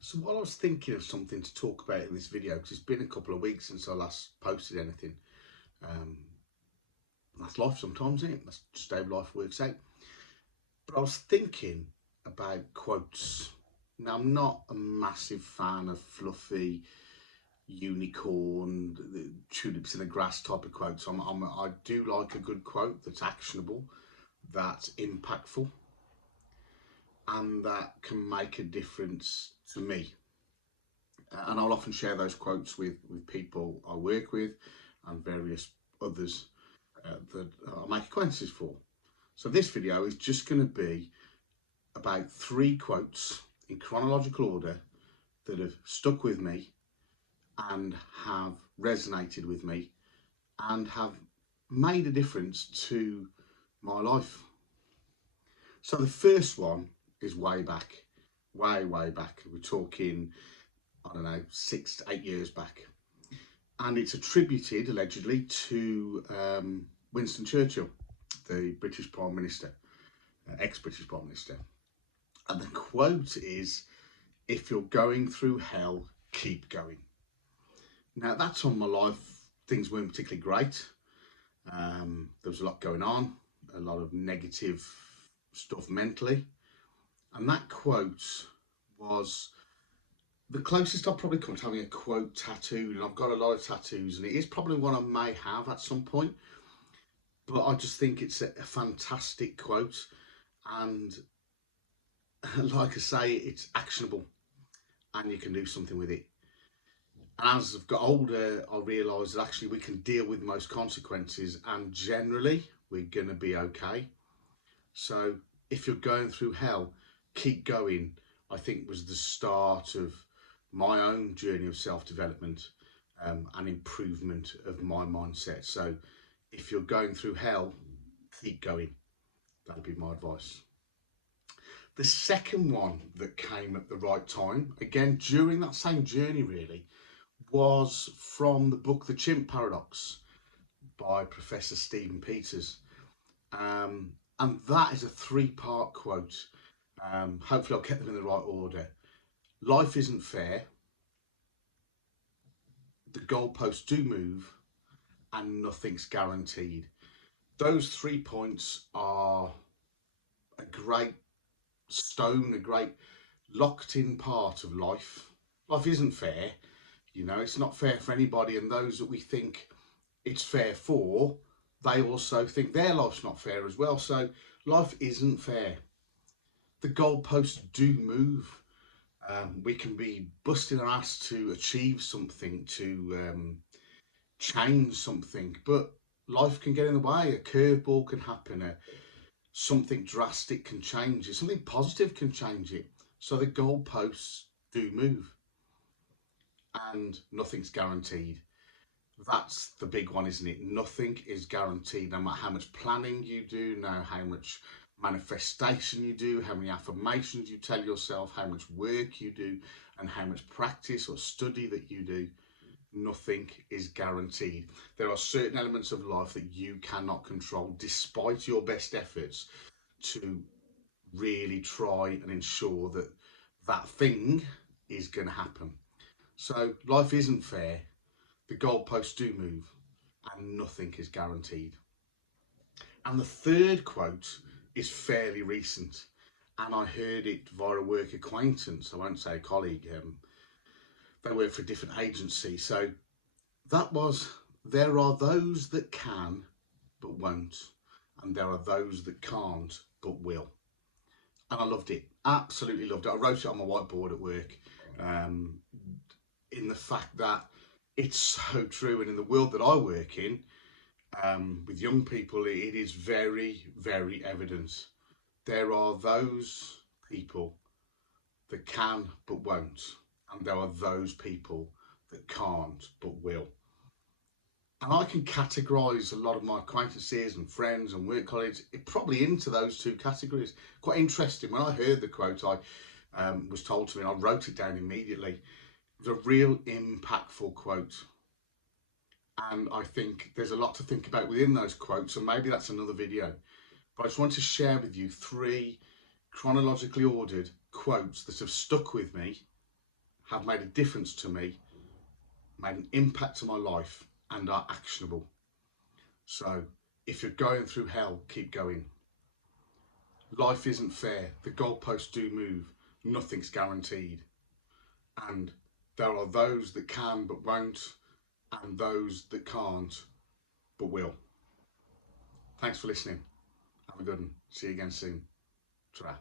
So while I was thinking of something to talk about in this video, because it's been a couple of weeks since I last posted anything, um, that's life sometimes, isn't it? That's just how life works out. But I was thinking about quotes. Now, I'm not a massive fan of fluffy, unicorn, the tulips in the grass type of quotes. I do like a good quote that's actionable, that's impactful, and that can make a difference to me. And I'll often share those quotes with people I work with and various others that I make acquaintances for. So this video is just going to be about 3 quotes in chronological order that have stuck with me and have resonated with me and have made a difference to my life. So the first one is way back, way back. We're talking, I don't know, 6 to 8 years back. And it's attributed, allegedly, to Winston Churchill, the British Prime Minister, ex-British Prime Minister. And the quote is, "If you're going through hell, keep going." Now, that's on my life. Things weren't particularly great. There was a lot going on, a lot of negative stuff mentally. And that quote was the closest I've probably come to having a quote tattooed, and I've got a lot of tattoos, and it is probably one I may have at some point, but I just think it's a fantastic quote, and like I say, it's actionable, and you can do something with it. And as I've got older, I realised that actually we can deal with most consequences, and generally we're going to be okay. So if you're going through hell, keep going, I think was the start of my own journey of self-development and improvement of my mindset. So if you're going through hell, keep going. That'd be my advice. The second one that came at the right time, again during that same journey really, was from the book The Chimp Paradox by Professor Stephen Peters. And that is a 3-part quote. Hopefully I'll get them in the right order. Life isn't fair, the goalposts do move, and nothing's guaranteed. Those 3 points are a great stone, a great locked in part of life. Life isn't fair, you know, it's not fair for anybody, and those that we think it's fair for, they also think their life's not fair as well. So life isn't fair. The goalposts do move. We can be busting our ass to achieve something, to change something, but life can get in the way. A curveball can happen, something drastic can change it, something positive can change it. So the goalposts do move, and nothing's guaranteed. That's the big one, isn't it? Nothing is guaranteed, no matter how much planning you do, no how much manifestation you do, how many affirmations you tell yourself, how much work you do, and how much practice or study that you do. Nothing is guaranteed. There are certain elements of life that you cannot control, despite your best efforts to really try and ensure that that thing is going to happen. So life isn't fair, the goalposts do move, and nothing is guaranteed. And the third quote is fairly recent, and I heard it via a work acquaintance. I won't say a colleague. They work for a different agency. So that was, "There are those that can but won't, and there are those that can't but will." And I loved it, absolutely loved it. I wrote it on my whiteboard at work, in the fact that it's so true. And in the world that I work in, with young people, it is very, very evident. There are those people that can but won't, and there are those people that can't but will. And I can categorise a lot of my acquaintances and friends and work colleagues probably into those 2 categories. Quite interesting. When I heard the quote, I was told to me, and I wrote it down immediately. It was a real impactful quote. And I think there's a lot to think about within those quotes, and maybe that's another video. But I just want to share with you 3 chronologically ordered quotes that have stuck with me have made a difference to me, made an impact on my life, and are actionable. So if you're going through hell, keep going. Life isn't fair. The goalposts do move. Nothing's guaranteed. And there are those that can but won't, and those that can't but will. Thanks for listening. Have a good one. See you again soon. Ta-ra.